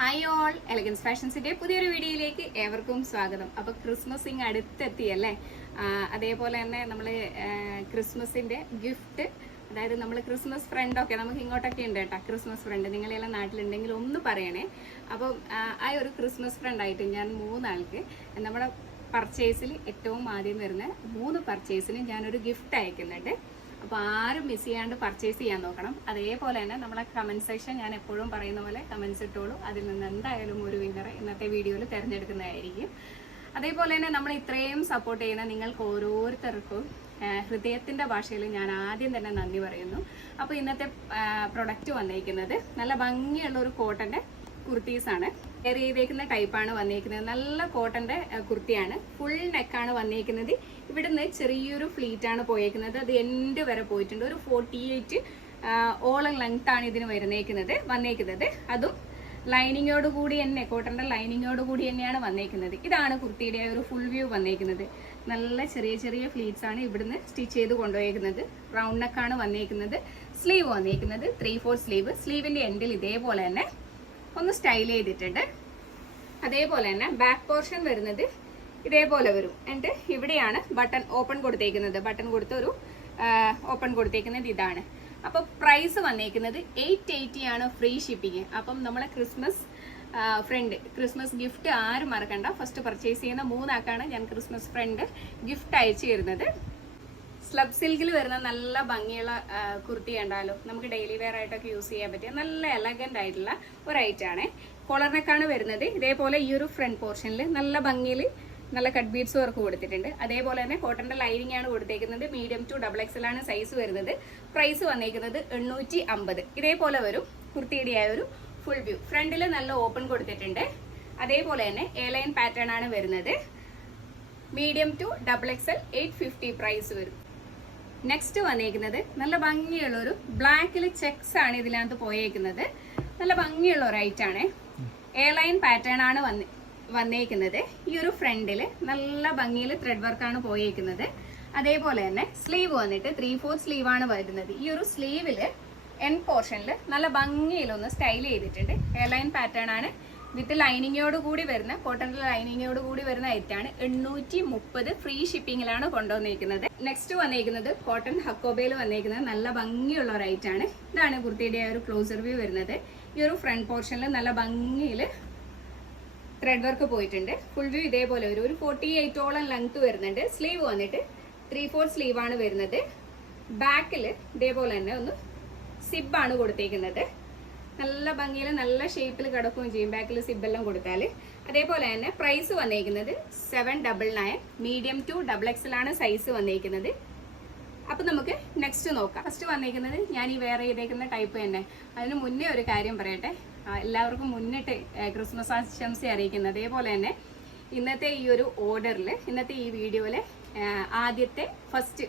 Hi all elegance ഫാഷൻസിന്റെ പുതിയൊരു വീഡിയോയിലേക്ക് ഏവർക്കും സ്വാഗതം. അപ്പോൾ ക്രിസ്മസ് ഇങ്ങ് അടുത്തെത്തിയല്ലേ? ആ, അതേപോലെ തന്നെ നമ്മൾ ക്രിസ്മസിന്റെ ഗിഫ്റ്റ് അതായത് നമ്മൾ ക്രിസ്മസ് ഫ്രണ്ടൊക്കെ നമുക്ക് ഇങ്ങോട്ടൊക്കെ ഉണ്ട് കേട്ടോ ക്രിസ്മസ് ഫ്രണ്ട് നിങ്ങളെല്ലാം നാട്ടിലുണ്ടെങ്കിൽ ഒന്ന് പറയണേ. അപ്പം ആ, ഒരു ക്രിസ്മസ് ഫ്രണ്ട് ആയിട്ട് ഞാൻ മൂന്നാൾക്ക് നമ്മുടെ പർച്ചേസിൽ ഏറ്റവും ആദ്യം വരുന്ന മൂന്ന് പർച്ചേസിന് ഞാനൊരു ഗിഫ്റ്റ് അയക്കുന്നുണ്ട്. അപ്പോൾ ആരും മിസ് ചെയ്യാണ്ട് പർച്ചേസ് ചെയ്യാൻ നോക്കണം. അതേപോലെ തന്നെ നമ്മളെ കമന്റ് സെക്ഷൻ ഞാൻ എപ്പോഴും പറയുന്ന പോലെ കമന്റ്സ് ഇട്ടോളൂ. അതിൽ നിന്ന് എന്തായാലും ഒരു വിന്നറെ ഇന്നത്തെ വീഡിയോയിൽ തിരഞ്ഞെടുക്കുന്നതായിരിക്കും. അതേപോലെ തന്നെ നമ്മൾ ഇത്രയും സപ്പോർട്ട് ചെയ്യുന്ന നിങ്ങൾക്ക് ഓരോരുത്തർക്കും ഹൃദയത്തിന്റെ ഭാഷയിൽ ഞാൻ ആദ്യം തന്നെ നന്ദി പറയുന്നു. അപ്പോൾ ഇന്നത്തെ പ്രൊഡക്റ്റ് വന്നിരിക്കുന്നത് നല്ല ഭംഗിയുള്ള ഒരു കോട്ടന്റെ കുർത്തീസ് ആണ്. ചെയ്തേക്കുന്ന ടൈപ്പാണ് വന്നിരിക്കുന്നത് നല്ല കോട്ടന്റെ കുർത്തിയാണ്. ഫുൾ നെക്കാണ് വന്നിരിക്കുന്നത് ഇവിടുന്ന് ചെറിയൊരു ഫ്ലീറ്റ് ആണ് പോയേക്കുന്നത്. അത് എൻഡ് വരെ പോയിട്ടുണ്ട്. ഒരു ഫോർട്ടി എയ്റ്റ് ഓളം ലെങ്ത് ആണ് ഇതിന് വരുന്നേക്കുന്നത് വന്നേക്കുന്നത്. അതും ലൈനിങ്ങോട് കൂടി തന്നെ കോട്ടന്റെ ലൈനിങ്ങോട് കൂടി തന്നെയാണ് വന്നേക്കുന്നത്. ഇതാണ് കുർത്തിയുടെ ഒരു ഫുൾ വ്യൂ വന്നേക്കുന്നത്. നല്ല ചെറിയ ചെറിയ ഫ്ലീറ്റ്സ് ആണ് ഇവിടുന്ന് സ്റ്റിച്ച് ചെയ്ത് കൊണ്ടുപോയേക്കുന്നത്. റൗണ്ട് നെക്കാണ് വന്നേക്കുന്നത്. സ്ലീവ് വന്നേക്കുന്നത്. ത്രീ ഫോർ സ്ലീവ് സ്ലീവിന്റെ എൻഡിൽ ഇതേപോലെ തന്നെ ഒന്ന് സ്റ്റൈൽ ചെയ്തിട്ടുണ്ട്. അതേപോലെ തന്നെ ബാക്ക് പോർഷൻ വരുന്നത് ഇതേപോലെ വരും. എന്നിട്ട് ഇവിടെയാണ് ബട്ടൺ ഓപ്പൺ കൊടുത്തേക്കുന്നത്. ബട്ടൺ കൊടുത്ത ഒരു ഓപ്പൺ കൊടുത്തേക്കുന്നത് ഇതാണ്. അപ്പോൾ പ്രൈസ് വന്നേക്കുന്നത് എയ്റ്റ് എയ്റ്റി ആണ് ഫ്രീ ഷിപ്പിംഗ് അപ്പം നമ്മളെ ക്രിസ്മസ് ഫ്രണ്ട് ക്രിസ്മസ് ഗിഫ്റ്റ് ആരും മറക്കണ്ട. ഫസ്റ്റ് പർച്ചേസ് ചെയ്യുന്ന മൂന്നാക്കാണ് ഞാൻ ക്രിസ്മസ് ഫ്രണ്ട് ഗിഫ്റ്റ് അയച്ചു തരുന്നത്. സ്ലബ് സിൽക്കിൽ വരുന്ന നല്ല ഭംഗിയുള്ള കുർത്തി കണ്ടാലോ? നമുക്ക് ഡെയിലി വെയർ ആയിട്ടൊക്കെ യൂസ് ചെയ്യാൻ പറ്റിയ നല്ല എലഗന്റ് ആയിട്ടുള്ള ഒരു ഐറ്റാണ് കോളറിനൊക്കെയാണ് വരുന്നത്. ഇതേപോലെ ഈ ഒരു ഫ്രണ്ട് പോർഷനിൽ നല്ല ഭംഗിയിൽ നല്ല കട്ട് ബീഡ്സ് വർക്ക് കൊടുത്തിട്ടുണ്ട്. അതേപോലെ തന്നെ കോട്ടന്റെ ലൈനിങ് ആണ് കൊടുത്തേക്കുന്നത്. മീഡിയം ടു ഡബിൾ എക്സൽ ആണ് സൈസ് വരുന്നത്. പ്രൈസ് വന്നേക്കുന്നത് എണ്ണൂറ്റി അമ്പത് ഇതേപോലെ വരും. കുർത്തിയുടെ ഒരു ഫുൾ വ്യൂ ഫ്രണ്ടിൽ നല്ല ഓപ്പൺ കൊടുത്തിട്ടുണ്ട്. അതേപോലെ തന്നെ എ ലൈൻ പാറ്റേൺ ആണ് വരുന്നത്. Medium to double XL eight fifty price വരും. നെക്സ്റ്റ് വന്നേക്കുന്നത് നല്ല ഭംഗിയുള്ള ഒരു ബ്ലാക്കിൽ ചെക്സ് ആണ് ഇതിനകത്ത് പോയേക്കുന്നത്. നല്ല ഭംഗിയുള്ള ഒരു ഐറ്റാണ് എയർലൈൻ എ ലൈൻ പാറ്റേൺ ആണ് വന്ന് വന്നേക്കുന്നത് ഈ ഒരു ഫ്രണ്ടിൽ നല്ല ഭംഗിയിൽ ത്രെഡ് വർക്കാണ് പോയേക്കുന്നത്. അതേപോലെ തന്നെ സ്ലീവ് വന്നിട്ട് ത്രീ ഫോർ സ്ലീവ് ആണ് വരുന്നത്. ഈ ഒരു സ്ലീവിൽ എൻ പോർഷനിൽ നല്ല ഭംഗിയിലൊന്ന് സ്റ്റൈൽ ചെയ്തിട്ടുണ്ട്. ഹെയർ ലൈൻ പാറ്റേൺ ആണ്. വിത്ത് ലൈനിങ്ങോട് കൂടി വരുന്ന കോട്ടണിലെ ലൈനിങ്ങോട് കൂടി വരുന്ന ഐറ്റാണ് എണ്ണൂറ്റി മുപ്പത് ഫ്രീ ഷിപ്പിങ്ങിലാണ് കൊണ്ടുവന്നിരിക്കുന്നത് നെക്സ്റ്റ് വന്നിരിക്കുന്നത് കോട്ടൺ ഹക്കോബയിൽ വന്നിരിക്കുന്നത് നല്ല ഭംഗിയുള്ള ഒരു ഐറ്റാണ് ഇതാണ് കുർത്തിയുടെ ഒരു ക്ലോസർ വ്യൂ വരുന്നത്. ഈ ഒരു ഫ്രണ്ട് പോർഷനിൽ നല്ല ഭംഗിയിൽ ത്രെഡ് വർക്ക് പോയിട്ടുണ്ട്. ഫുൾ വ്യൂ ഇതേപോലെ വരും ഒരു ഫോർട്ടി എയ്റ്റോളം ലെങ്ത് വരുന്നുണ്ട്. സ്ലീവ് വന്നിട്ട് ത്രീ ഫോർ സ്ലീവ് ആണ് വരുന്നത്. ബാക്കിൽ ഇതേപോലെ തന്നെ ഒന്ന് സിബാണ് കൊടുത്തേക്കുന്നത്. നല്ല ഭംഗിയിൽ നല്ല ഷേപ്പിൽ കിടക്കുകയും ചെയ്യും ബാക്കിൽ സിബെല്ലാം കൊടുത്താൽ അതേപോലെ തന്നെ പ്രൈസ് വന്നേക്കുന്നത് seven double nine medium to double XL ആണ് സൈസ് വന്നേക്കുന്നത്. അപ്പം നമുക്ക് നെക്സ്റ്റ് നോക്കാം. ഫസ്റ്റ് വന്നേക്കുന്നത് ഞാൻ ഈ വേറെ ചെയ്തേക്കുന്ന ടൈപ്പ് തന്നെ. അതിന് മുന്നേ ഒരു കാര്യം പറയട്ടെ. എല്ലാവർക്കും മുന്നിട്ട് ക്രിസ്മസ് ആശംസ അറിയിക്കുന്നത്. അതേപോലെ തന്നെ ഇന്നത്തെ ഈ ഒരു ഓർഡറിൽ ഇന്നത്തെ ഈ വീഡിയോയിൽ ആദ്യത്തെ ഫസ്റ്റ്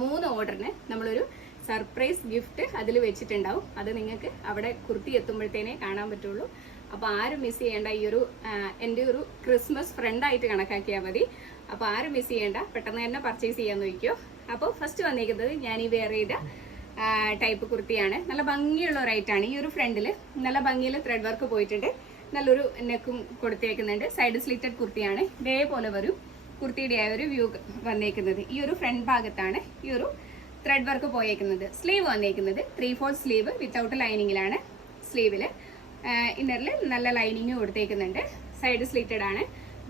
മൂന്ന് ഓർഡറിന് നമ്മളൊരു സർപ്രൈസ് ഗിഫ്റ്റ് അതിൽ വെച്ചിട്ടുണ്ടാവും. അത് നിങ്ങൾക്ക് അവിടെ കുർത്തി എത്തുമ്പോഴത്തേനെ കാണാൻ പറ്റുള്ളൂ. അപ്പോൾ ആരും മിസ് ചെയ്യേണ്ട ഈ ഒരു എന്റെ ഒരു ക്രിസ്മസ് ഫ്രണ്ടായിട്ട് കണക്കാക്കിയാൽ മതി. അപ്പോൾ ആരും മിസ് ചെയ്യേണ്ട പെട്ടെന്ന് തന്നെ പർച്ചേസ് ചെയ്യാൻ നോക്കിയോ അപ്പോൾ ഫസ്റ്റ് വന്നിരിക്കുന്നത് ഞാൻ ഈ വെയർ ചെയ്ത ടൈപ്പ് കുർത്തിയാണ്. നല്ല ഭംഗിയുള്ള ഒരു ഐറ്റാണ് ഈ ഒരു ഫ്രണ്ടിൽ നല്ല ഭംഗിയിൽ ത്രെഡ് വർക്ക് പോയിട്ടുണ്ട്. നല്ലൊരു നെക്കും കൊടുത്തേക്കുന്നുണ്ട്. സൈഡ് സ്ലിറ്റഡ് കുർത്തിയാണ്. ഇതേപോലെ വരും കുർത്തിയുടെ ആ ഒരു വ്യൂ വന്നേക്കുന്നത്. ഈ ഒരു ഫ്രണ്ട് ഭാഗത്താണ് ഈ ഒരു ത്രെഡ് വർക്ക് പോയേക്കുന്നത്. സ്ലീവ് വന്നേക്കുന്നത്. ത്രീ ഫോർ സ്ലീവ് വിത്തൗട്ട് ലൈനിങ്ങിലാണ് സ്ലീവിൽ. ഇന്നറിൽ നല്ല ലൈനിങ് കൊടുത്തേക്കുന്നുണ്ട്. സൈഡ് സ്ലിറ്റഡ് ആണ്.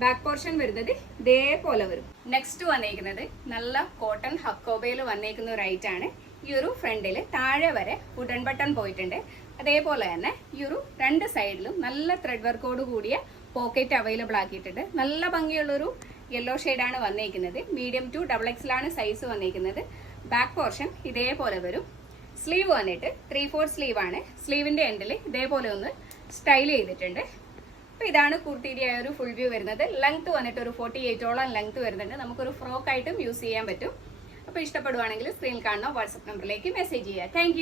ബാക്ക് പോർഷൻ വരുന്നത് ഇതേപോലെ വരും. നെക്സ്റ്റ് വന്നേക്കുന്നത് നല്ല കോട്ടൺ ഹക്കോബയിൽ വന്നേക്കുന്ന ഒരു ഐറ്റാണ് ഈ ഒരു ഫ്രണ്ടിൽ താഴെ വരെ വുഡൻ ബട്ടൺ പോയിട്ടുണ്ട്. അതേപോലെ തന്നെ ഈ ഒരു രണ്ട് സൈഡിലും നല്ല ത്രെഡ് വർക്കോട് കൂടിയ പോക്കറ്റ് അവൈലബിൾ ആക്കിയിട്ടുണ്ട്. നല്ല ഭംഗിയുള്ളൊരു യെല്ലോ ആണ് വന്നേക്കുന്നത്. മീഡിയം ടു ഡബിൾ എക്സിലാണ് സൈസ് വന്നേക്കുന്നത്. ബാക്ക് പോർഷൻ ഇതേപോലെ വരും. സ്ലീവ് വന്നിട്ട് ത്രീ ഫോർ സ്ലീവ് ആണ് സ്ലീവിന്റെ എൻഡിൽ ഇതേപോലെ ഒന്ന് സ്റ്റൈൽ ചെയ്തിട്ടുണ്ട്. അപ്പോൾ ഇതാണ് കുർത്തിയുടെ ഒരു ഫുൾ വ്യൂ വരുന്നത്. ലെങ്ത് വന്നിട്ട് ഒരു ഫോർട്ടി എയ്റ്റോളം ലെങ്ത് വരുന്നുണ്ട്. നമുക്കൊരു ഫ്രോക്കായിട്ടും യൂസ് ചെയ്യാൻ പറ്റും. ഇഷ്ടപ്പെടുവാണെങ്കിൽ സ്ക്രീനിൽ കാണുന്ന വാട്സപ്പ് നമ്പറിലേക്ക് മെസ്സേജ് ചെയ്യുക താങ്ക്